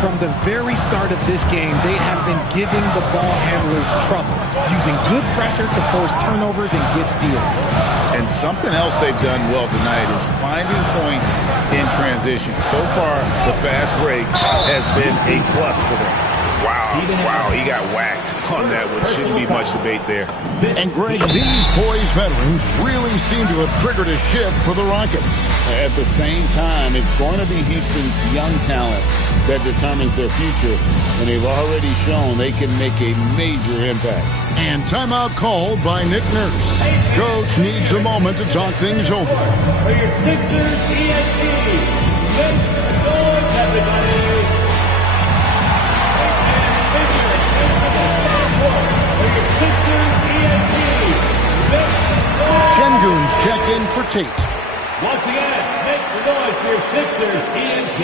From the very start of this game, they have been giving the ball handlers trouble, using good pressure to force turnovers and get steals. And something else they've done well tonight is finding points in transition. So far, the fast break has been a plus for them. Wow, he got whacked on that one. Shouldn't be much debate there. And, Greg, these poised veterans really seem to have triggered a shift for the Rockets. At the same time, it's going to be Houston's young talent that determines their future, and they've already shown they can make a major impact. And timeout called by Nick Nurse. Coach needs a moment to talk things over. For your Sixers ENT, make some noise, everybody. Şengün's check in for Tate. Once again, make some noise for your Sixers ENT.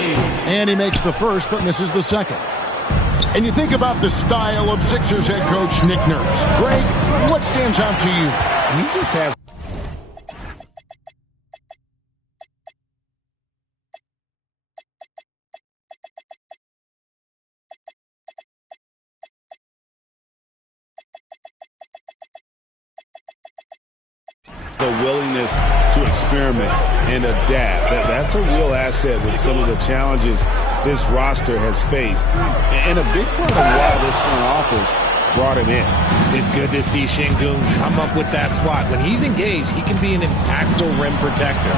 And he makes the first but misses the second. And you think about the style of Sixers head coach Nick Nurse. Greg, what stands out to you? He just has the willingness to experiment and adapt. That's a real asset with some of the challenges this roster has faced. And a big part of why this front office brought him in. It's good to see Şengün come up with that swat. When he's engaged, he can be an impactful rim protector.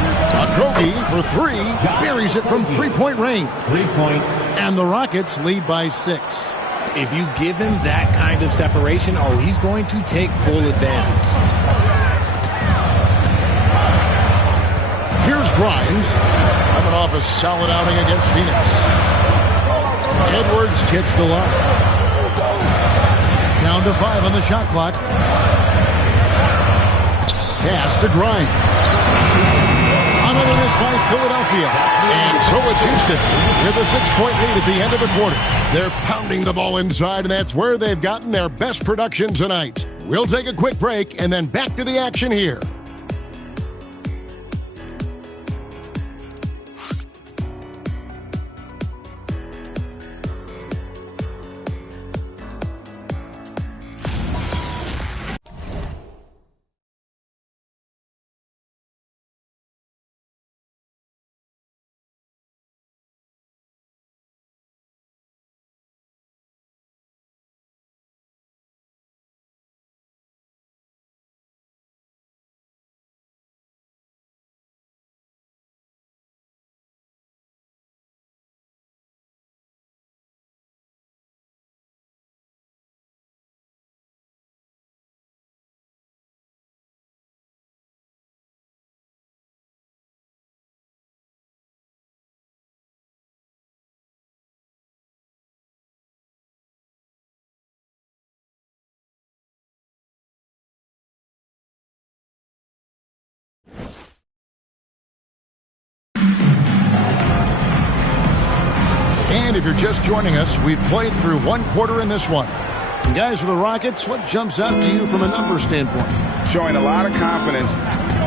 Kobe for three, buries it from three-point range. 3 points. And the Rockets lead by 6. If you give him that kind of separation, he's going to take full advantage. Here's Grimes, coming off a solid outing against Phoenix. Edwards gets the line. Down to 5 on the shot clock. Pass to Grimes. Another miss by Philadelphia. And so it's Houston with a 6-point lead at the end of the quarter. They're pounding the ball inside, and that's where they've gotten their best production tonight. We'll take a quick break and then back to the action here. And if you're just joining us, we've played through one quarter in this one. And guys, for the Rockets, what jumps out to you from a numbers standpoint? Showing a lot of confidence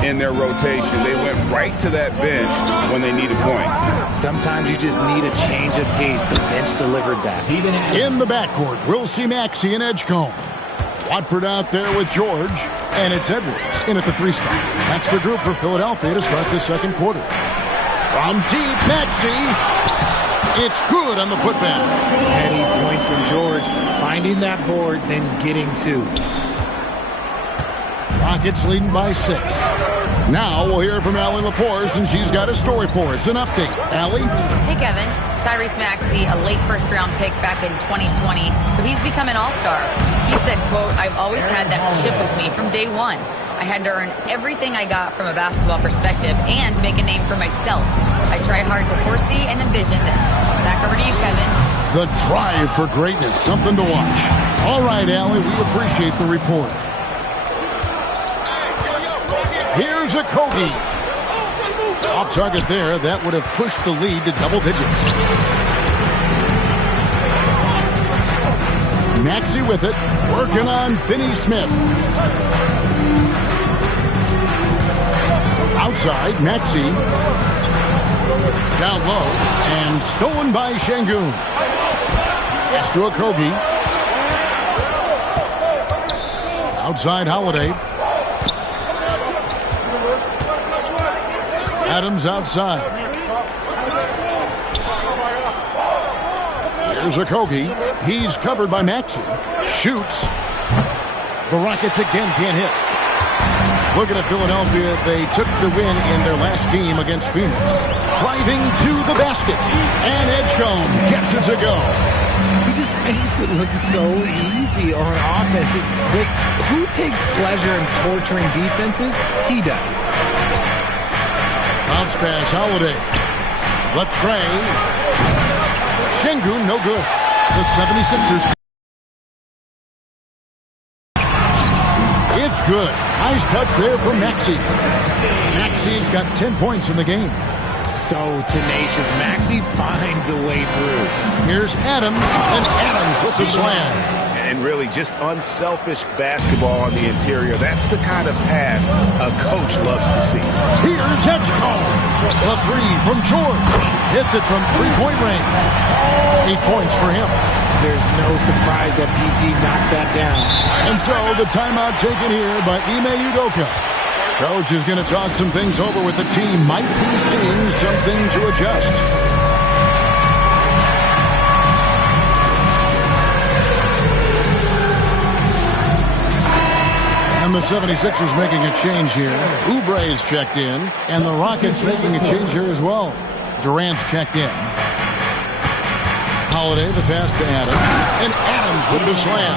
in their rotation. They went right to that bench when they needed points. Sometimes you just need a change of pace. The bench delivered that. In the backcourt, we'll see Maxey and Edgecombe. Watford out there with George. And it's Edwards in at the 3 spot. That's the group for Philadelphia to start the second quarter. From deep, Maxey. It's good on the putback. Heady points from George. Finding that board, then getting 2. Rockets leading by 6. Now we'll hear from Allie LaForce, and she's got a story for us. An update. Allie? Hey, Kevin. Tyrese Maxey, a late first-round pick back in 2020, but he's become an all-star. He said, quote, "I've always had that chip with me from day one. I had to earn everything I got from a basketball perspective and make a name for myself. I try hard to foresee and envision this." Back over to you, Kevin. The drive for greatness, something to watch. All right, Allie, we appreciate the report. Here's a Kobe. Off target there, that would have pushed the lead to double digits. Maxey with it, working on Finney Smith. Outside, Maxey. Down low and stolen by Şengün. Pass to Okogie. Outside Holiday. Adams outside. Here's Okogie. He's covered by Maxey. Shoots. The Rockets again can't hit. Looking at Philadelphia, they took the win in their last game against Phoenix. Driving to the basket. And Edgecombe gets it to go. He just makes it look so easy on offense. Like, who takes pleasure in torturing defenses? He does. Bounce pass, Holiday. Latrey. Şengün, no good. The 76ers. It's good. Nice touch there from Maxey. Maxey's got 10 points in the game. So tenacious. Maxey finds a way through. Here's Adams, and Adams with the slam. And really just unselfish basketball on the interior. That's the kind of pass a coach loves to see. Here's Edgecombe. The three from George. Hits it from three-point range. 8 points for him. There's no surprise that PG knocked that down. And so the timeout taken here by Ime Udoka. Coach is going to talk some things over with the team. Might be seeing something to adjust. And the 76ers making a change here. Oubre's checked in, and the Rockets making a change here as well. Durant's checked in. Holiday, the pass to Adams, and Adams with the slam.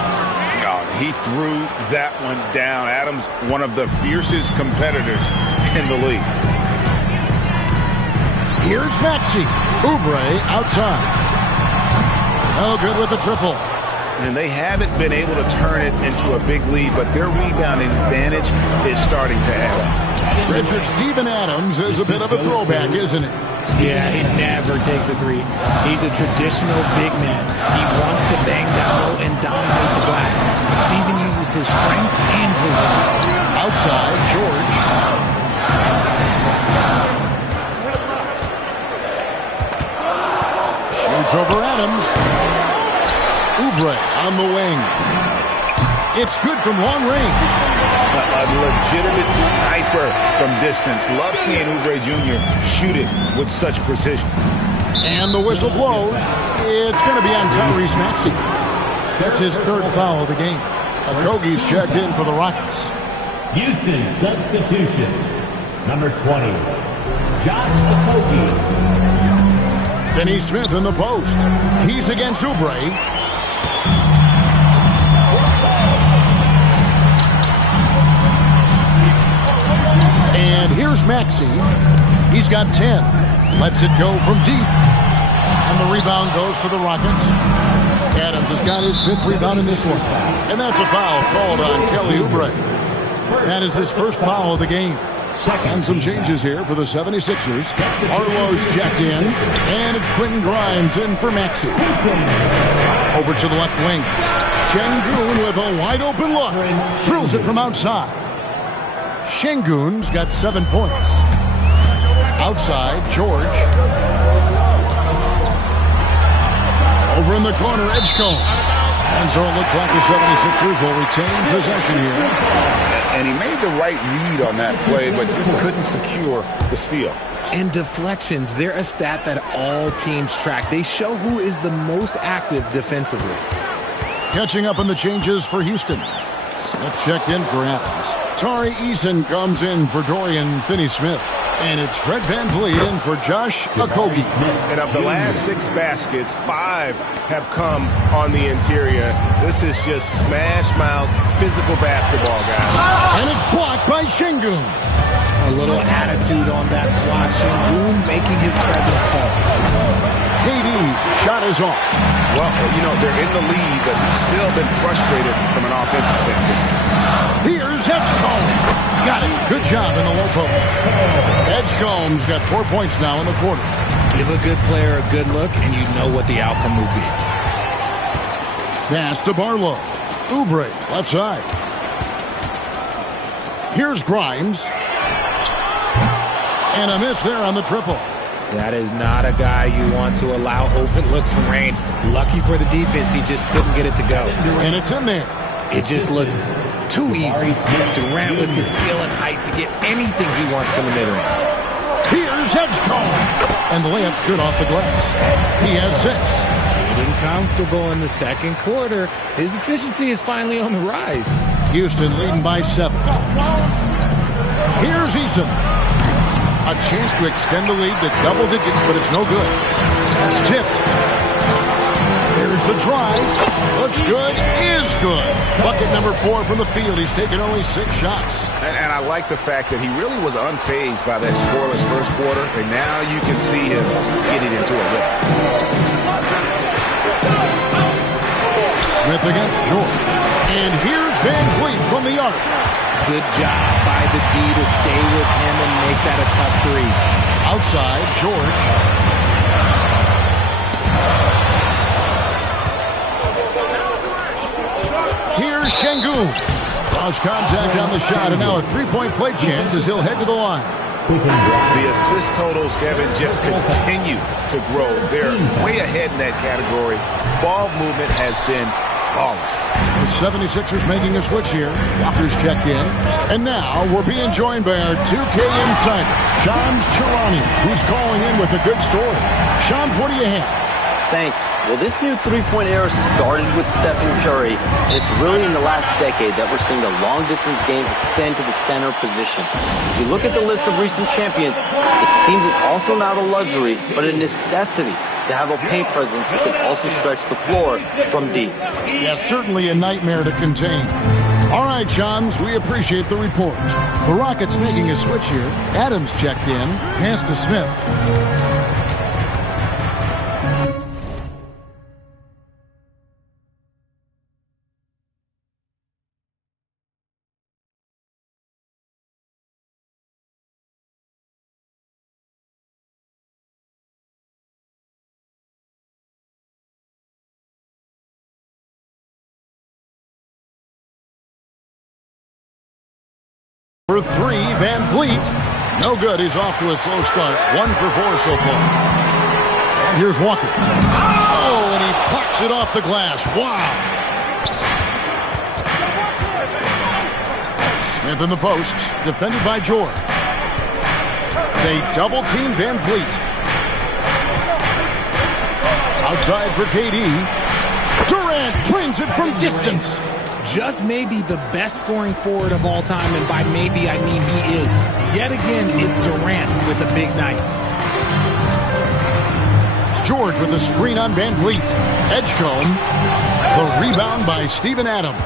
God, he threw that one down. Adams, one of the fiercest competitors in the league. Here's Maxey. Oubre outside. No good with the triple. And they haven't been able to turn it into a big lead, but their rebounding advantage is starting to add up. Richard Steven Adams is a bit of a throwback, isn't it? Yeah, he never takes a three. He's a traditional big man. He wants to bang down low and dominate the glass. Steven uses his strength and his length. Outside, George. Shoots over Adams. Oubre on the wing. It's good from long range. A legitimate sniper from distance. Love seeing Oubre Jr. shoot it with such precision. And the whistle blows. It's going to be on Tyrese Maxey. That's his third foul of the game. Okogie's checked in for the Rockets. Houston substitution. Number 20, Josh Okogie. Finney Smith in the post. He's against Oubre. And here's Maxey. He's got 10. Lets it go from deep. And the rebound goes to the Rockets. Adams has got his 5th rebound in this one. And that's a foul called on Kelly Oubre. That is his first foul of the game. And some changes here for the 76ers. Arlo's checked in. And it's Quentin Grimes in for Maxey. Over to the left wing. Şengün with a wide open look. Drills it from outside. Şengün's got 7 points. Outside, George. Over in the corner, Edgecombe. And so it looks like the 76ers will retain possession here. And he made the right read on that play, but just couldn't secure the steal. And deflections, they're a stat that all teams track. They show who is the most active defensively. Catching up on the changes for Houston. Smith checked in for Adams. Tari Eason comes in for Dorian Finney-Smith. And it's Fred VanVleet in for Josh Okogie. And of the last 6 baskets, 5 have come on the interior. This is just smash-mouth physical basketball, guys. And it's blocked by Şengün. A little attitude on that swat. Şengün making his presence felt. KD's shot is off. Well, you know, they're in the lead, but he's still been frustrated from an offensive standpoint. Here's Edgecombe. Got it. Good job in the low post. Edgecombe's got 4 points now in the quarter. Give a good player a good look, and you know what the outcome will be. Pass to Barlow. Oubre, left side. Here's Grimes. And a miss there on the triple. That is not a guy you want to allow open looks from range. Lucky for the defense, he just couldn't get it to go. And it's in there. It just looks too easy. Durant with the skill and height to get anything he wants from the mid-range. Here's Edgecombe. And the layup's good off the glass. He has 6. Getting comfortable in the second quarter. His efficiency is finally on the rise. Houston leading by 7. Here's Eason. A chance to extend the lead to double digits, but it's no good. That's tipped. There's the drive. Looks good. Is good. Bucket number 4 from the field. He's taken only 6 shots. And I like the fact that he really was unfazed by that scoreless first quarter, and now you can see him getting into a rhythm. Smith against George. And here's Van Vliet from the arc. Good job by the D to stay with him and make that a tough 3. Outside, George. Here's Şengün. Cross contact on the shot, and now a 3-point play chance as he'll head to the line. The assist totals, Kevin, just continue to grow. They're way ahead in that category. Ball movement has been flawless. The 76ers making a switch here. Walker's checked in. And now we're being joined by our 2K insider, Shams Charania, who's calling in with a good story. Shams, what do you have? Thanks. Well, this new three-point era started with Stephen Curry, and it's really in the last decade that we're seeing the long-distance game extend to the center position. If you look at the list of recent champions, it seems it's also not a luxury, but a necessity to have a paint presence that can also stretch the floor from deep. Yeah, certainly a nightmare to contain. All right, Shams, we appreciate the report. The Rockets making a switch here. Adams checked in, pass to Smith. For 3, Van Vliet. No good. He's off to a slow start. 1 for 4 so far. And here's Walker. Oh, and he pucks it off the glass. Wow. Smith in the post. Defended by George. They double-team Van Vliet. Outside for KD. Durant brings it from distance. Just maybe the best scoring forward of all time, and by maybe I mean he is. Yet again, it's Durant with a big night. George with a screen on Van Vliet. Edgecombe. The rebound by Steven Adams.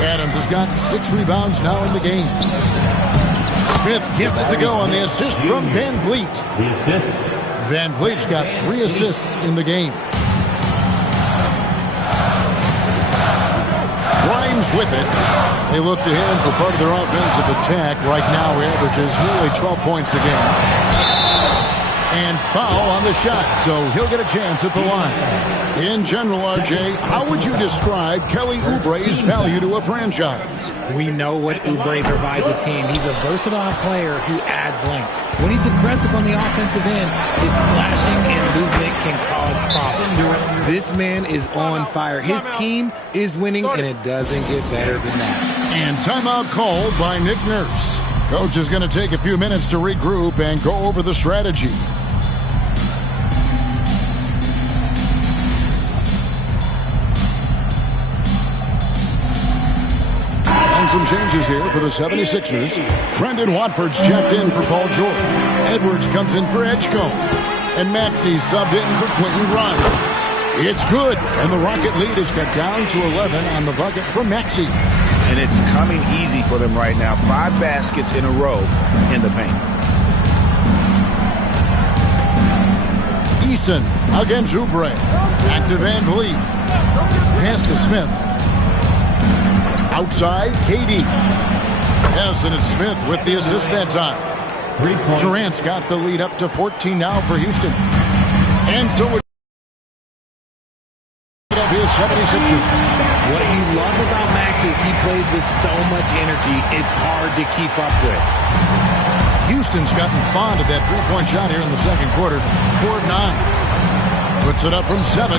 Adams has got 6 rebounds now in the game. Smith gets it to go on the assist from Van Vliet. Van Vliet's got 3 assists in the game. Grimes with it. They look to him for part of their offensive attack. Right now, he averages nearly 12 points a game. And foul on the shot, so he'll get a chance at the line. In general, RJ, how would you describe Kelly Oubre's value to a franchise? We know what Oubre provides a team. He's a versatile player who adds length. When he's aggressive on the offensive end, his slashing and movement can cause problems. This man is on fire. His team is winning, and it doesn't get better than that. And timeout called by Nick Nurse. Coach is going to take a few minutes to regroup and go over the strategy. And some changes here for the 76ers. Trendon Watford's checked in for Paul George. Edwards comes in for Edgecombe. And Maxey subbed in for Quentin Grimes. It's good, and the Rocket lead is cut down to 11 on the bucket from Maxey. And it's coming easy for them right now. 5 baskets in a row in the paint. Eason against Oubre. Back to Van Vliet. Pass to Smith. Outside, KD. Yes, and it's Smith with the assist that time. Durant's got the lead up to 14 now for Houston. And so it of his 76ers. What you love about Max is he plays with so much energy, it's hard to keep up with. Houston's gotten fond of that three-point shot here in the second quarter. 4 of 9. Puts it up from 7.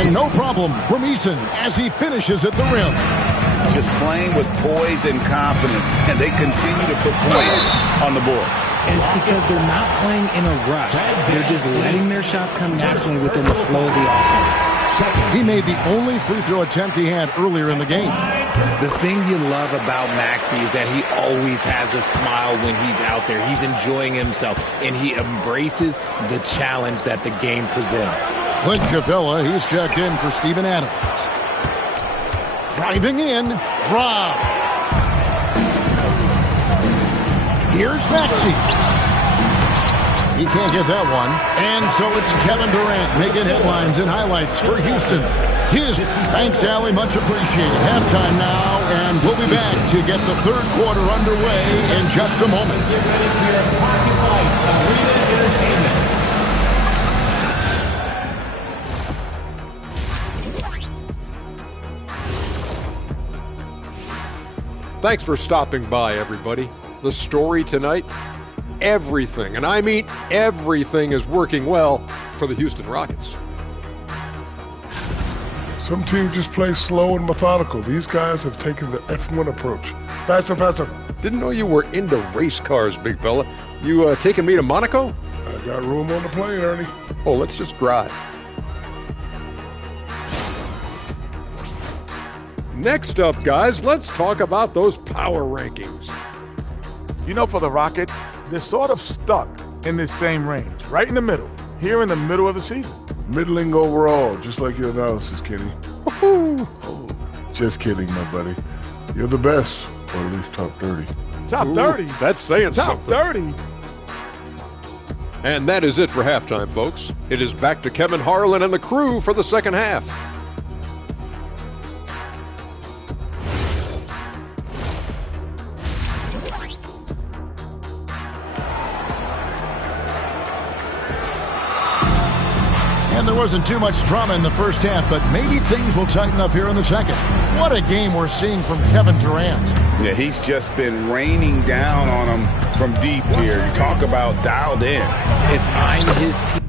And no problem from Eason as he finishes at the rim. Just playing with poise and confidence, and they continue to put points on the board. And it's because they're not playing in a rush. They're just letting their shots come naturally within the flow of the offense. He made the only free throw attempt he had earlier in the game. The thing you love about Maxey is that he always has a smile when he's out there. He's enjoying himself, and he embraces the challenge that the game presents. Clint Capella, he's checked in for Steven Adams. Driving in, Rob. Here's Maxey. He can't get that one. And so it's Kevin Durant making headlines and highlights for Houston. His Banks Alley, much appreciated. Halftime now, and we'll be back to get the third quarter underway in just a moment. Get ready for your Parking Lights Arena Entertainment. Thanks for stopping by, everybody. The story tonight, everything, and I mean everything, is working well for the Houston Rockets. Some teams just play slow and methodical. These guys have taken the F1 approach. Faster, faster. Didn't know you were into race cars, big fella. You taking me to Monaco? I got room on the plane, Ernie. Oh, let's just drive. Next up, guys, let's talk about those power rankings. You know, for the Rockets, they're sort of stuck in this same range, right in the middle, here in the middle of the season. Middling overall, just like your analysis, Kenny. Woohoo! Oh, just kidding, my buddy. You're the best, or at least top 30. Top 30? That's saying Top something. 30? And that is it for halftime, folks. It is back to Kevin Harlan and the crew for the second half. And there wasn't too much drama in the first half, but maybe things will tighten up here in the second. What a game we're seeing from Kevin Durant. Yeah, he's just been raining down on him from deep here. You talk about dialed in. If I'm his team.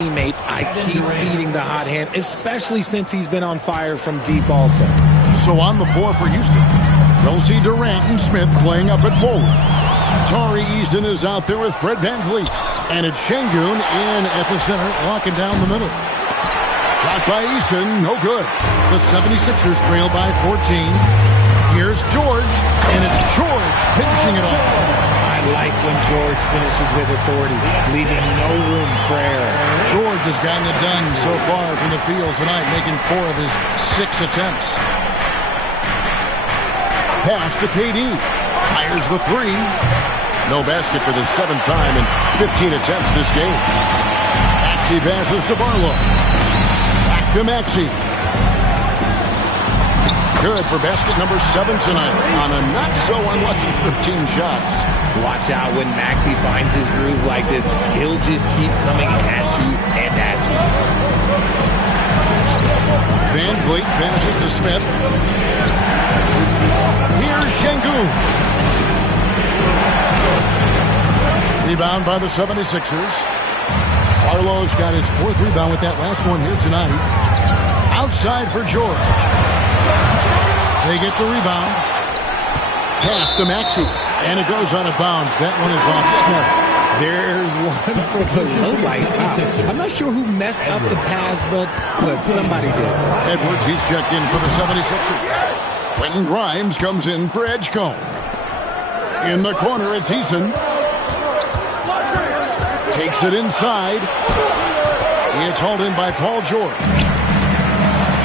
Teammate, I keep feeding the hot hand, especially since he's been on fire from deep also. So on the floor for Houston, they'll see Durant and Smith playing up at forward. Tari Eason is out there with Fred VanVleet. And it's Şengün in at the center, locking down the middle. Shot by Eason, no good. The 76ers trail by 14. Here's George, and it's George finishing it off. I like when George finishes with authority, leaving no room for error. George has gotten it done so far from the field tonight, making 4 of his 6 attempts. Pass to KD. Fires the 3. No basket for the 7th time in 15 attempts this game. Maxey passes to Barlow. Back to Maxey. Good for basket number 7 tonight on a not-so-unlucky 15 shots. Watch out when Maxey finds his groove like this. He'll just keep coming at you and at you. VanVleet passes to Smith. Here's Şengün. Rebound by the 76ers. Barlow's got his 4th rebound with that last one here tonight. Outside for George. They get the rebound. Pass to Maxey. And it goes out of bounds. That one is off Smith. There's one for the low light. Wow. I'm not sure who messed up the pass, but look, somebody did. Edwards, he's checked in for the 76ers. Quentin Grimes comes in for Edgecombe. In the corner, it's Eason. Takes it inside. It's hauled in by Paul George.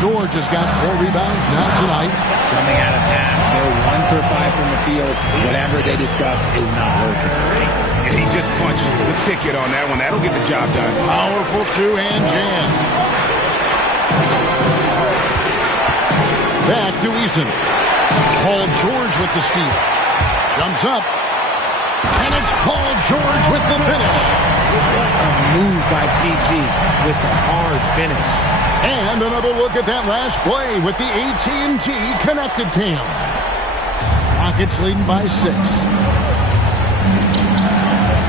George has got 4 rebounds now tonight. Coming out of half, they're 1 for 5 from the field. Whatever they discussed is not working. And he just punched the ticket on that one. That'll get the job done. Powerful 2-hand jam. Back to Eason. Paul George with the steal. Jumps up. And it's Paul George with the finish. What a move by PG with the hard finish. And another look at that last play with the AT&T Connected Cam. Rockets leading by 6.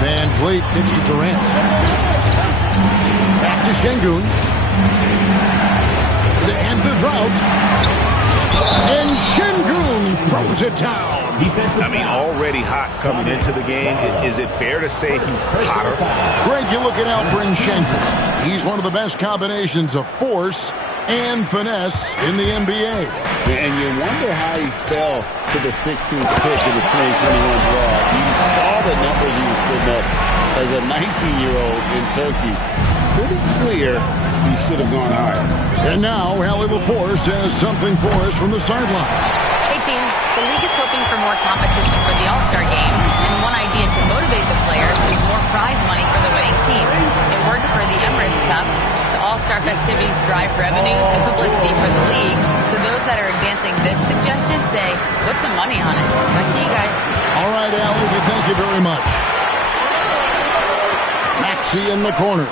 Van Vliet gets to Durant. Pass to Şengün. And the drought. And Şengün throws it down. I mean, already hot coming into the game. Is it fair to say he's hotter? Greg, you look at Alperen Şengün. He's one of the best combinations of force and finesse in the NBA. And you wonder how he fell to the 16th pick in the 2021 draft. You saw the numbers he was putting up as a 19-year-old in Turkey. Pretty clear he should have gone higher. And now, Allie LaForce has something for us from the sideline. Hey, team. The league is hoping for more competition for the All-Star game, and one idea to motivate the players is more prize money for the winning team. It worked for the Emirates Cup. The All-Star festivities drive revenues and publicity for the league, so those that are advancing this suggestion say, put some money on it. Back to you guys. All right, Allie, we thank you very much. Maxey in the corner.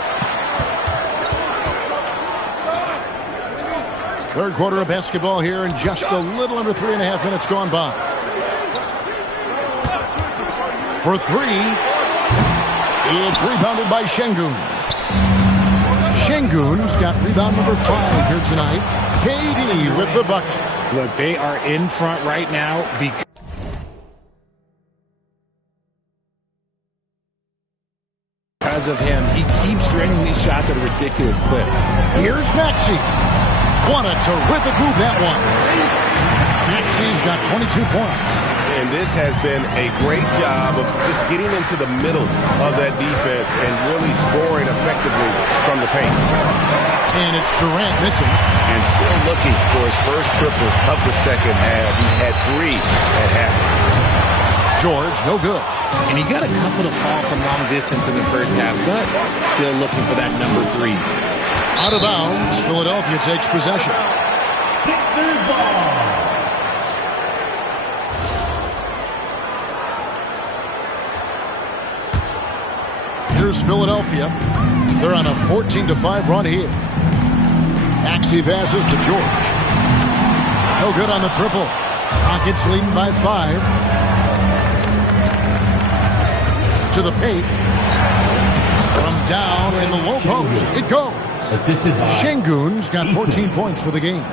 Third quarter of basketball here, and just a little under 3.5 minutes gone by. For 3, it's rebounded by Şengün. Şengün's got rebound number 5 here tonight. KD with the bucket. Look, they are in front right now because of him. He keeps draining these shots at a ridiculous clip. Here's Maxey. What a terrific move that was. Maxey's got 22 points. And this has been a great job of just getting into the middle of that defense and really scoring effectively from the paint. And it's Durant missing. And still looking for his first triple of the second half. He had 3 at halftime. George, no good. And he got a couple to fall from long distance in the first half, but still looking for that number 3. Out of bounds, Philadelphia takes possession. Sixers ball. Here's Philadelphia. They're on a 14-5 run here. Maxey passes to George. No good on the triple. Rockets leading by 5. To the paint. From down in the low post. It goes. Şengün's got 14 points for the game.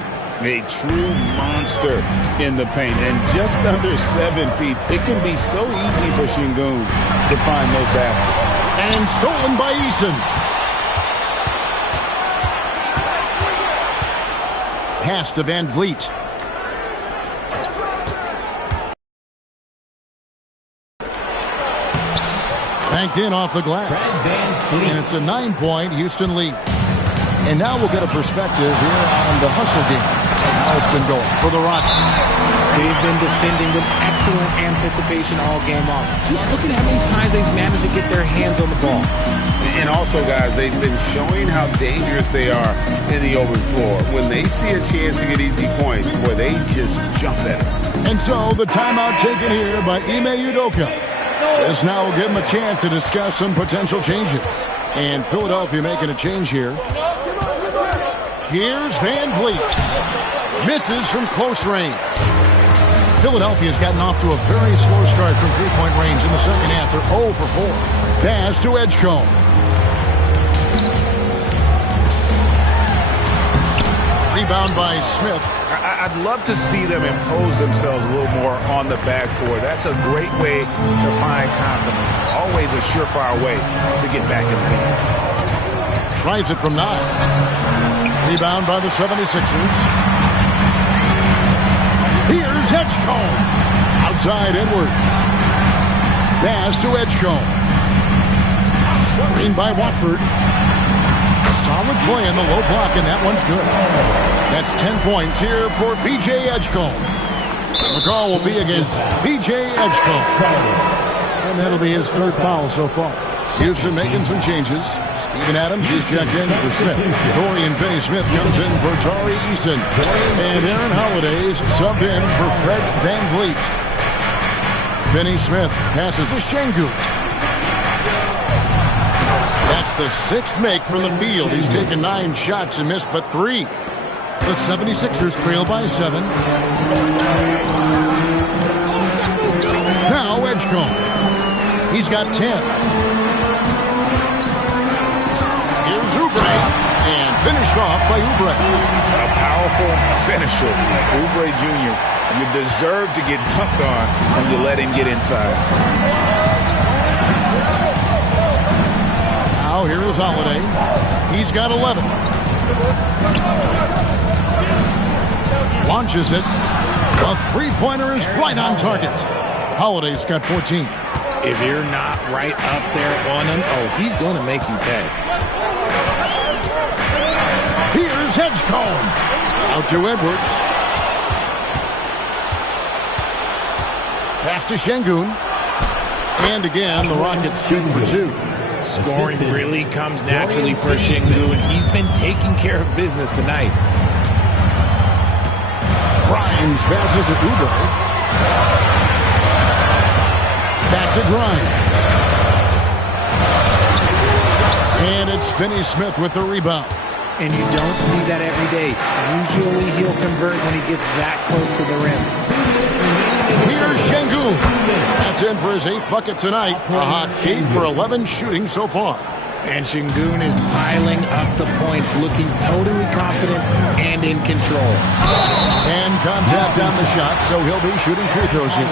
A true monster in the paint, and just under 7 feet. It can be so easy for Şengün to find those baskets. And stolen by Eason. Pass to Van Vliet. Banked in off the glass. And it's a 9-point Houston lead. And now we'll get a perspective here on the hustle game. How it's been going for the Rockets. They've been defending with excellent anticipation all game long. Just look at how many times they've managed to get their hands on the ball. And also, guys, they've been showing how dangerous they are in the open floor. When they see a chance to get easy points, boy, they just jump at it. And so the timeout taken here by Ime Udoka. This now will give them a chance to discuss some potential changes. And Philadelphia making a change here. Here's Van Vliet. Misses from close range. Philadelphia's gotten off to a very slow start from three-point range in the second half. They're 0 for 4. Pass to Edgecombe. Rebound by Smith. I'd love to see them impose themselves a little more on the backboard. That's a great way to find confidence. Always a surefire way to get back in the game. Tries it from 9. Rebound by the 76ers. Here's Edgecombe. Outside Edwards. Pass to Edgecombe. Screen by Watford. Solid play in the low block, and that one's good. That's 10 points here for VJ Edgecombe. The call will be against VJ Edgecombe. And that'll be his third foul so far. Houston making some changes. Steven Adams is checked in for Smith. Dorian Finney-Smith comes in for Tari Eason. And Aaron Holiday's subbed in for Fred VanVleet. Finney-Smith passes to Şengün. That's the 6th make from the field. He's taken 9 shots and missed but 3. The 76ers trail by 7. Now Edgecombe. He's got 10. Here's Oubre. And finished off by Oubre. A powerful finisher. Oubre Jr. You deserve to get dunked on when you let him get inside. Now here is Holiday. He's got 11. Launches it. The three-pointer is right on target. Holiday's got 14. If you're not right up there on him, he's going to make you pay. Here's Edgecombe. Out to Edwards. Pass to Şengün. And again, the Rockets good for 2. Scoring really comes naturally for Şengün. He's been taking care of business tonight. Grimes passes to Oubre. Back to Grimes. And it's Finney-Smith with the rebound. And you don't see that every day. Usually he'll convert when he gets that close to the rim. Here's Şengün. That's in for his 8th bucket tonight. A hot 8 for 11 shooting so far. And Şengün is piling up the points, looking totally confident and in control. And contact on the shot, so he'll be shooting free throws here.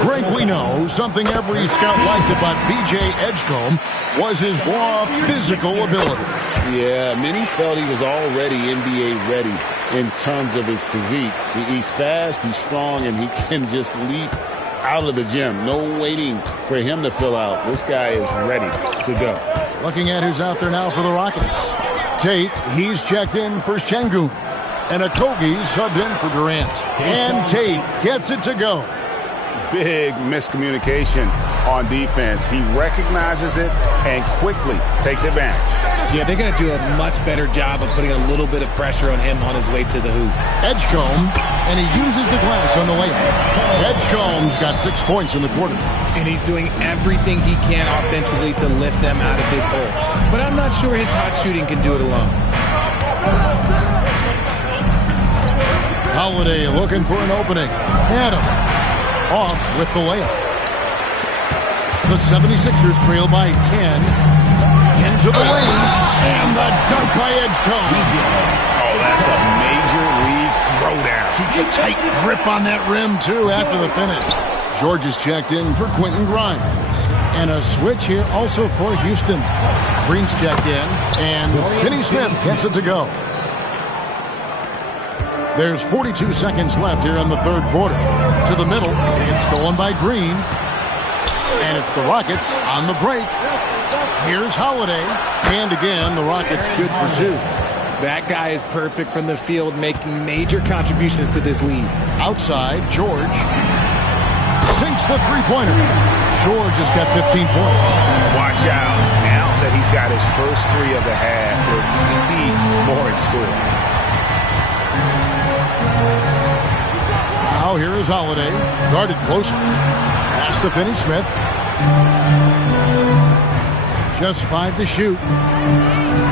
Greg, we know something every scout liked about B.J. Edgecombe was his raw physical ability. Yeah, many felt he was already NBA ready in terms of his physique. He's fast, he's strong, and he can just leap out of the gym. No waiting for him to fill out. This guy is ready to go. Looking at who's out there now for the Rockets. Tate, he's checked in for Şengün. And Okogie subbed in for Durant. And Tate gets it to go. Big miscommunication on defense. He recognizes it and quickly takes advantage. Yeah, they're going to do a much better job of putting a little bit of pressure on him on his way to the hoop. Edgecombe, and he uses the glass on the layup. Edgecombe's got 6 points in the quarter. And he's doing everything he can offensively to lift them out of this hole. But I'm not sure his hot shooting can do it alone. Holiday looking for an opening. Adams off with the layup. The 76ers trail by 10. Into the lane. And the dunk by Edgecombe. Oh, that's a major league throwdown. Keeps a tight grip on that rim, too, after the finish. George is checked in for Quentin Grimes. And a switch here also for Houston. Green's checked in. And Finney-Smith gets it to go. There's 42 seconds left here in the third quarter. To the middle. It's stolen by Green. And it's the Rockets on the break. Here's Holiday. And again, the Rockets good for 2. That guy is perfect from the field, making major contributions to this lead. Outside, George sinks the three-pointer. George has got 15 points. Watch out. Now that he's got his first 3 of the half, there could be more in store. Now here is Holiday. Guarded closer. Pass to Finney-Smith. Just 5 to shoot.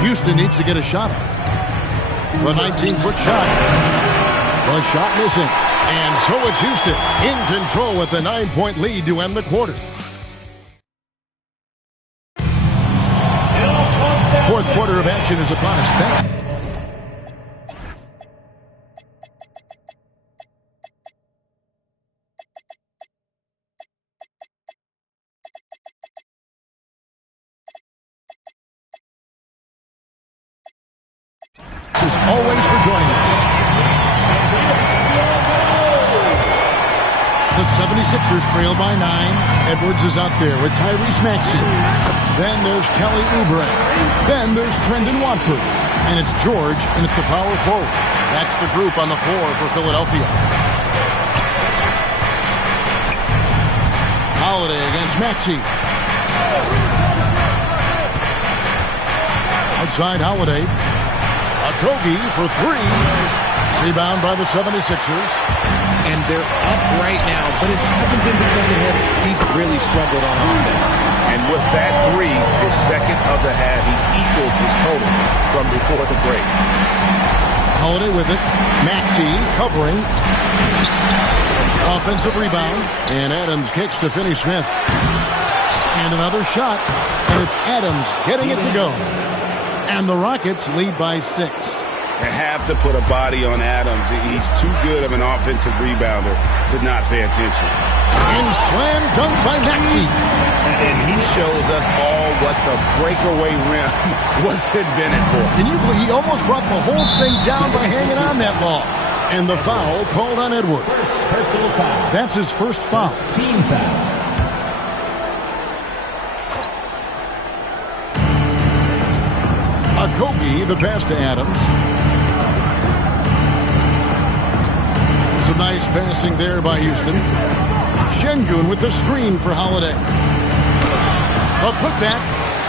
Houston needs to get a shot. The 19-foot shot. The shot missing. And so it's Houston in control with a 9-point lead to end the quarter. Fourth quarter of action is upon us. As always for joining us. The 76ers trail by 9. Edwards is out there with Tyrese Maxey. Then there's Kelly Oubre. Then there's Trendon Watford. And it's George in at the power forward. That's the group on the floor for Philadelphia. Holiday against Maxey. Outside Holiday. Okogie for three. Rebound by the 76ers. And they're up right now, but it hasn't been because of him. He's really struggled on offense. And with that three, his second of the half, he equaled his total from before the break. Holiday with it. Maxey covering. Offensive rebound. And Adams kicks to Finney-Smith. And another shot. And it's Adams getting it to go. And the Rockets lead by 6. They have to put a body on Adams. He's too good of an offensive rebounder to not pay attention. And slam dunk by Maxey. And he shows us all what the breakaway rim was invented for. Can you believe he almost brought the whole thing down by hanging on that ball? And the foul called on Edwards. Personal foul. That's his first foul. Team foul. Okogie, the pass to Adams. Some nice passing there by Houston. Şengün with the screen for Holiday. A putback.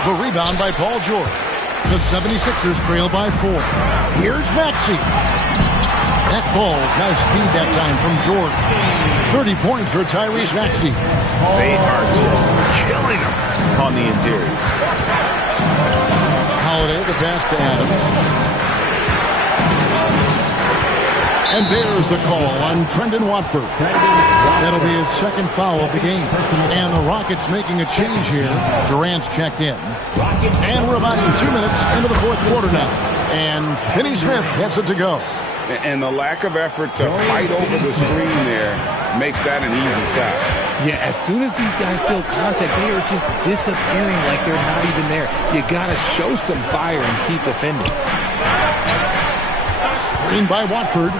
The rebound by Paul George. The 76ers trail by 4. Here's Maxey. That ball's nice speed that time from George. 30 points for Tyrese Maxey. They are just killing him on the interior. Holiday, the pass to Adams. And there's the call on Trendon Watford. That'll be his second foul of the game. And the Rockets making a change here. Durant's checked in. And we're about 2 minutes into the fourth quarter now. And Finney-Smith gets it to go. And the lack of effort to fight over the screen there makes that an easy shot. Yeah, as soon as these guys feel contact, they are just disappearing like they're not even there. You got to show some fire and keep defending. Screen by Watford.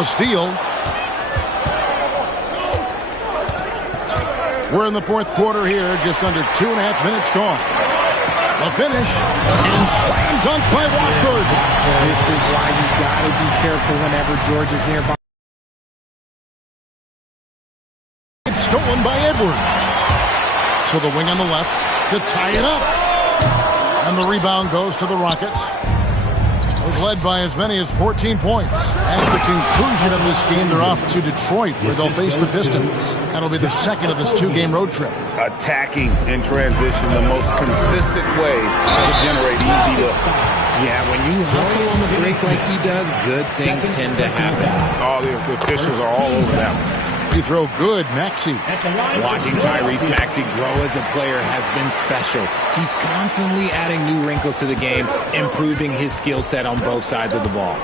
A steal. We're in the fourth quarter here, just under 2.5 minutes gone. The finish, and slam dunk by Watford. This is why you got to be careful whenever George is nearby. It's stolen by Edwards. So the wing on the left to tie it up. And the rebound goes to the Rockets. Was led by as many as 14 points. At the conclusion of this game, they're off to Detroit, where they'll face the Pistons. That'll be the second of this 2-game road trip. Attacking in transition, the most consistent way to generate easy looks. Yeah, when you hustle on the break like he does, good things tend to happen. All the officials are all over that one. Free throw good, Maxey. Watching Tyrese Maxey grow as a player has been special. He's constantly adding new wrinkles to the game, improving his skill set on both sides of the ball.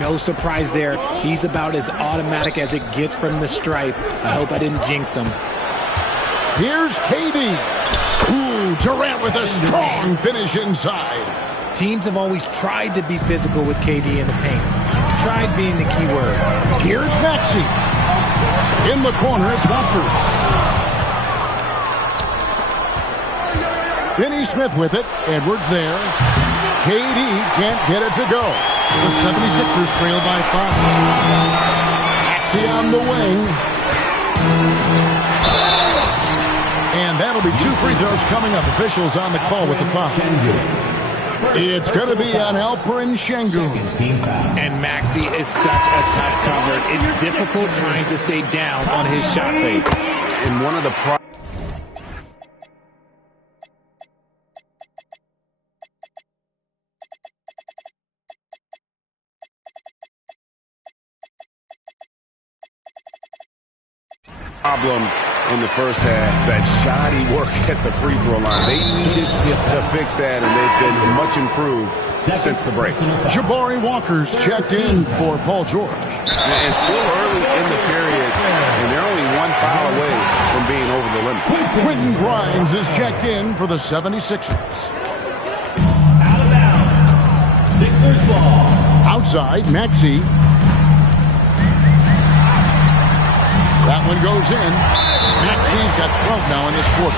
No surprise there. He's about as automatic as it gets from the stripe. I hope I didn't jinx him. Here's KD. Ooh, Durant with a strong finish inside. Teams have always tried to be physical with KD in the paint. Tried being the key word. Here's Maxey. In the corner, it's Watford. Finney-Smith with it. Edwards there. KD can't get it to go. The 76ers trail by 5. Maxey on the wing. And that'll be 2 free throws coming up. Officials on the call with the foul. It's going to be on Alperen Şengün. And Maxey is such a tough cover. It's difficult trying to stay down on his shot fake. In one of the problems in the first half, that shoddy work at the free throw line. They needed to fix that, and they've been much improved since the break. Jabari Walker's checked in for Paul George. And still early in the period, and they're only 1 foul away from being over the limit. Quentin Grimes is checked in for the 76ers. Out of bounds. Sixers ball. Outside, Maxey. That one goes in. Maxey's got 12 now in this quarter.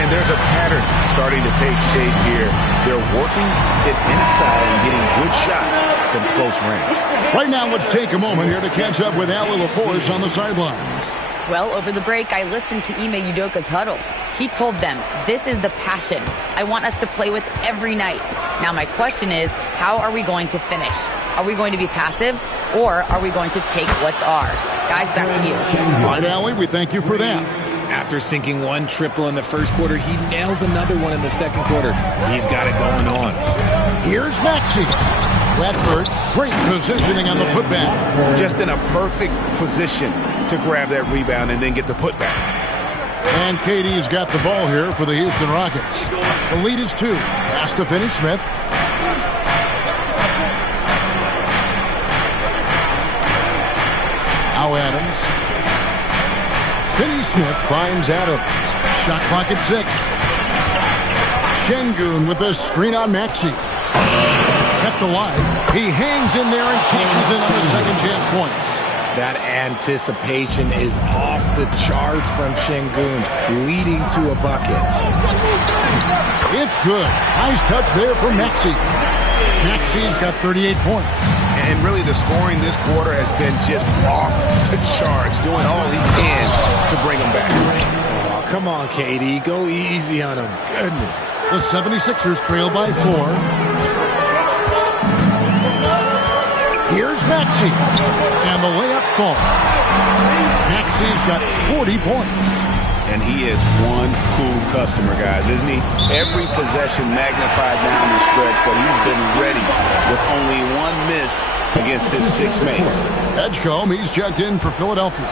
And there's a pattern starting to take shape here. They're working it inside and getting good shots from close range. Right now, let's take a moment here to catch up with Allie LaForce on the sidelines. Well, over the break, I listened to Ime Udoka's huddle. He told them, this is the passion I want us to play with every night. Now, my question is, how are we going to finish? Are we going to be passive, or are we going to take what's ours? Guys, back to you. All right, Allie, we thank you for that. After sinking one triple in the first quarter, he nails another one in the second quarter. He's got it going on. Here's Maxey. Bradford, great positioning on the putback. Just in a perfect position to grab that rebound and then get the putback. And KD's got the ball here for the Houston Rockets. The lead is 2. Pass to Finney-Smith. Now Adams. Finney-Smith finds Adams. Shot clock at 6. Şengün with a screen on Maxey. Kept alive. He hangs in there and cashes in on the second chance points. That anticipation is off the charts from Şengün, leading to a bucket. It's good. Nice touch there for Maxey. Maxey's got 38 points. And really the scoring this quarter has been just off the charts, doing all he can to bring him back. Oh, come on, KD. Go easy on him. Goodness. The 76ers trail by 4. Here's Maxey. And the layup falls. Maxey's got 40 points. And he is one cool customer, guys, isn't he? Every possession magnified down the stretch, but he's been ready with only one miss against his 6 mates. Edgecombe, he's checked in for Philadelphia.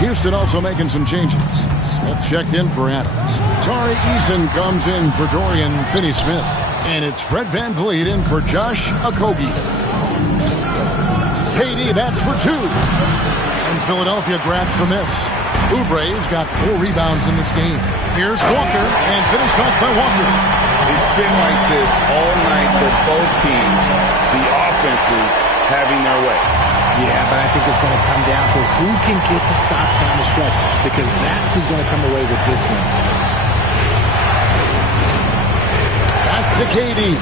Houston also making some changes. Smith checked in for Adams. Tari Eason comes in for Dorian Finney-Smith. And it's Fred VanVleet in for Josh Okogie. KD, that's for 2. And Philadelphia grabs the miss. Oubre's got 4 rebounds in this game. Here's Walker, and finished off by Walker. It's been like this all night for both teams. The offenses having their way. Yeah, but I think it's going to come down to who can get the stops down the stretch, because that's who's going to come away with this one. Back to KD.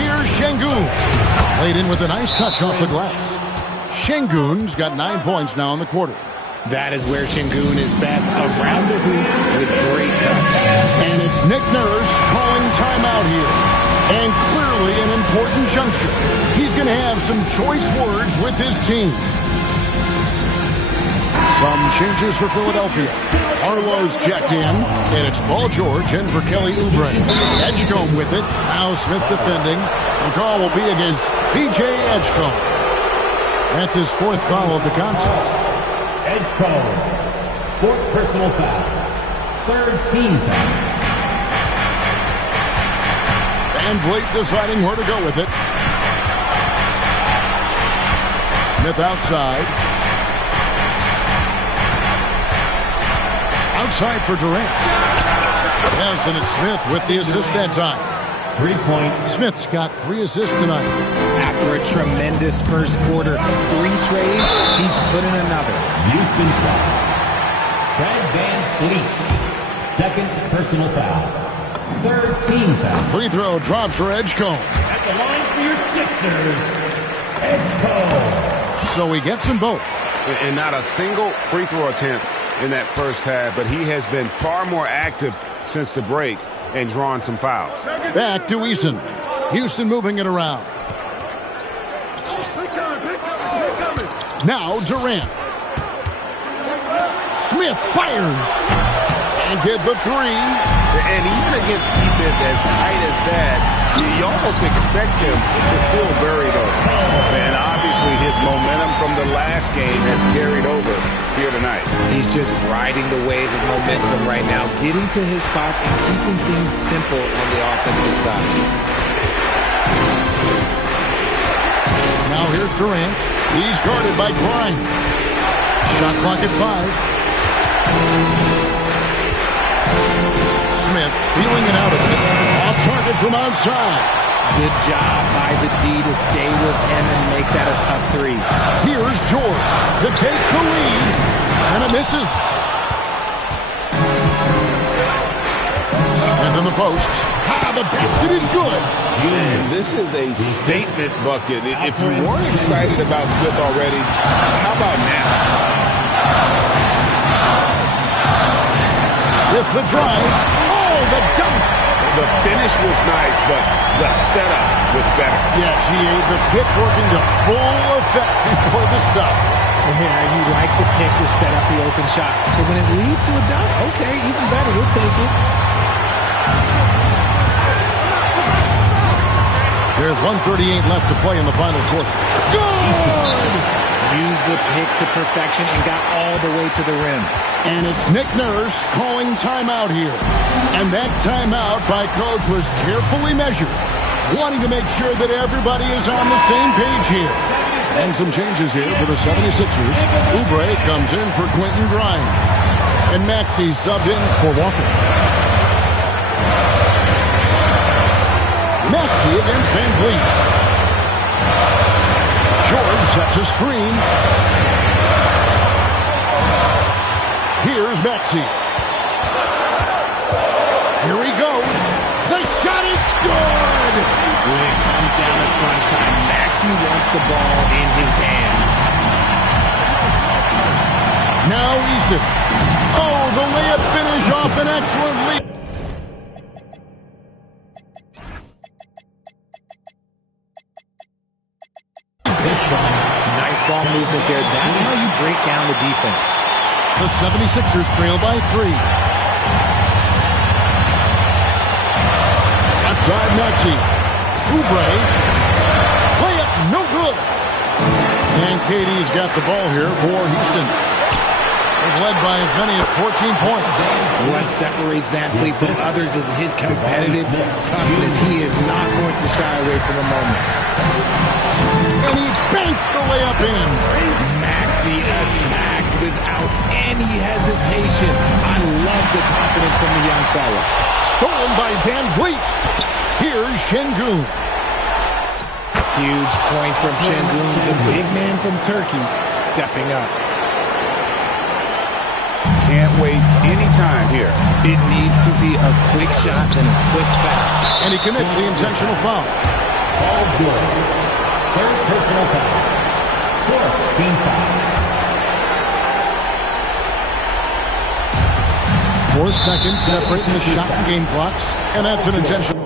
Here's Şengün. Laid in with a nice touch off the glass. Şengün's got 9 points now in the quarter. That is where Şengün is best, around the hoop with great touch. And it's Nick Nurse calling timeout here. And clearly an important juncture. He's going to have some choice words with his team. Some changes for Philadelphia. Arlo's checked in, and it's Paul George in for Kelly Oubre. Edgecombe with it. Now Smith defending. The call will be against PJ Edgecombe. That's his 4th foul of the contest. Edgecombe, 4th personal foul. 3rd team foul. VanVleet deciding where to go with it. Smith outside. Outside for Durant. Yes, and it's Smith with the assist that time. 3 points. Smith's got 3 assists tonight. After a tremendous first quarter, 3 trays, he's put in another. Houston foul. Fred VanVleet, 2nd personal foul. 3rd team foul. Free throw dropped for Edgecombe. At the line for your Sixers, Edgecombe. So he gets them both. And not a single free throw attempt in that first half, but he has been far more active since the break and drawing some fouls. Back to Eason. Houston moving it around. Now Durant. Smith fires. And did the 3. And even against defense as tight as that, you almost expect him to still bury those. And obviously his momentum from the last game has carried over here tonight. He's just riding the wave of momentum right now, getting to his spots and keeping things simple on the offensive side. Now here's Durant. He's guarded by Klein. Shot clock at 5. Smith feeling it out of it. Off target from outside. Good job by the D to stay with him and make that a tough 3. Here's George to take the lead. And it misses. And then the posts. The basket is good. And this is a statement bucket. If you weren't excited about Smith already, how about now? With the drive. Oh, the dunk. The finish was nice, but the setup was better. Yeah, G.A., the pick working to full effect before the stuff. Yeah, you like the pick to set up the open shot. But when it leads to a dunk, okay, even better. We'll take it. There's 1:38 left to play in the final quarter. Good! Used the pick to perfection and got all the way to the rim. And it's Nick Nurse calling timeout here. And that timeout by coach was carefully measured, wanting to make sure that everybody is on the same page here. And some changes here for the 76ers. Oubre comes in for Quentin Grimes. And Maxey subbed in for Walker. Maxey against Van Vliet. George sets a screen. Here's Maxey. Here he goes. The shot is good. When it comes down to crunch time, Maxey wants the ball in his hands. Now Eason. Oh, the layup finish off an excellent lead. Nice ball movement there. That's how you break down the defense. The 76ers trail by 3. Outside Maxey. Oubre. Layup no good. And KD's got the ball here for Houston. They've led by as many as 14 points. What separates Van Vliet from others is his competitive toughness. He is not going to shy away from a moment. And he banks the layup in. Maxey attacked without any hesitation. I love the confidence from the young fella. Stolen by Van Vliet. Here's Şengün. Huge points from Şengün, the big man from Turkey, stepping up. Can't waste any time here. It needs to be a quick shot and a quick foul. And he commits the intentional foul. All good. Third personal foul. Fourth team foul. 4 seconds separating the shot and game clocks. And that's an intentional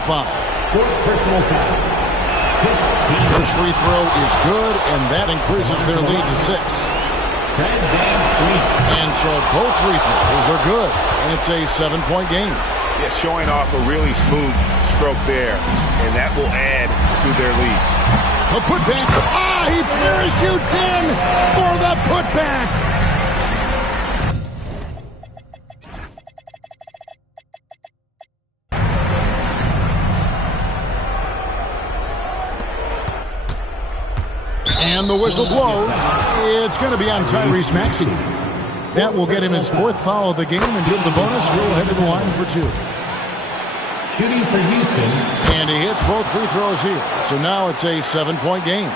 foul. Fourth personal foul. First free throw is good, and that increases their lead to 6. And so both free throws are good, and it's a 7-point game. Yeah, showing off a really smooth stroke there, and that will add to their lead. The putback. He parachutes in for the putback. And the whistle blows. It's going to be on Tyrese Maxey. That will get him his 4th foul of the game and give the bonus. We'll head to the line for 2. Shooting for Houston. And he hits both free throws here. So now it's a 7-point game.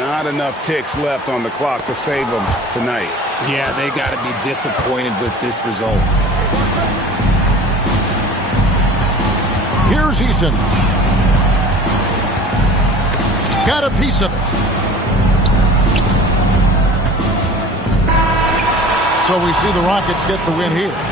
Not enough ticks left on the clock to save them tonight. Yeah, they got to be disappointed with this result. Here's Eason. Got a piece of it. So we see the Rockets get the win here.